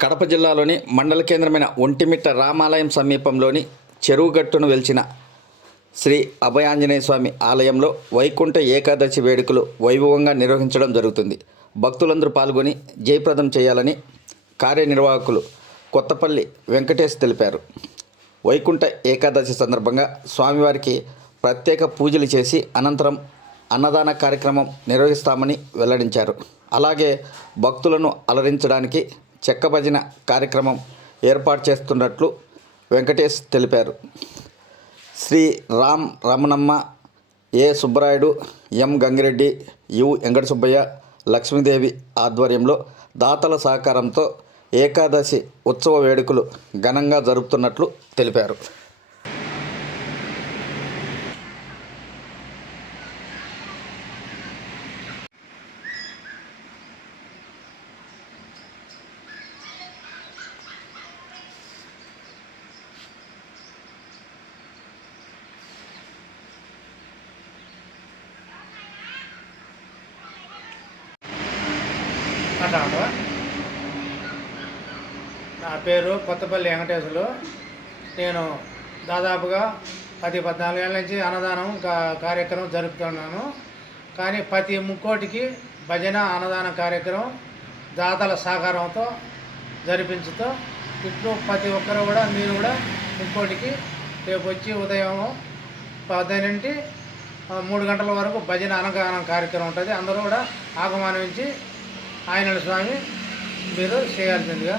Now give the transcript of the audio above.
కడప జిల్లాలోని మండల కేంద్రమైన ఒంటిమిట్ట రామాలయం సమీపంలోని చెరువుగట్టును వెలిచిన శ్రీ అభయాంజనేయ స్వామి ఆలయంలో వైకుంఠ ఏకాదశి వేడుకలు వైభవంగా నిర్వహించడం జరుగుతుంది. భక్తులందరూ పాల్గొని జయప్రదం చేయాలని కార్యనిర్వాహకులు కొత్తపల్లి వెంకటేష్ తెలిపారు. వైకుంఠ ఏకాదశి సందర్భంగా స్వామివారికి ప్రత్యేక పూజలు చేసి అనంతరం అన్నదాన కార్యక్రమం నిర్వహిస్తామని వెల్లడించారు. అలాగే భక్తులను అలరించడానికి చెక్క భజన కార్యక్రమం ఏర్పాటు చేస్తున్నట్లు వెంకటేష్ తెలిపారు. శ్రీ రామ్ రమణమ్మ, ఏ సుబ్బరాయుడు, ఎం గంగిరెడ్డి, యు వెంకట సుబ్బయ్య, లక్ష్మీదేవి ఆధ్వర్యంలో దాతల సహకారంతో ఏకాదశి ఉత్సవ వేడుకలు ఘనంగా జరుపుతున్నట్లు తెలిపారు. నా పేరు కొత్తపల్లి వెంకటేశ్వరు. నేను దాదాపుగా 14 ఏళ్ళ నుంచి అన్నదానం కార్యక్రమం జరుపుతున్నాను. కానీ ప్రతి ముక్కోటికి భజన అన్నదాన కార్యక్రమం దాతల సహకారంతో జరిపించుతూ ఇట్లు ప్రతి ఒక్కరు కూడా మీరు కూడా ముక్కోటికి రేపు వచ్చి ఉదయం 10 నుండి 3 గంటల వరకు భజన అన్నదానం కార్యక్రమం ఉంటుంది. అందరూ కూడా ఆహ్వానించి ఆయన స్వామి మీరు చేయాల్సిందిగా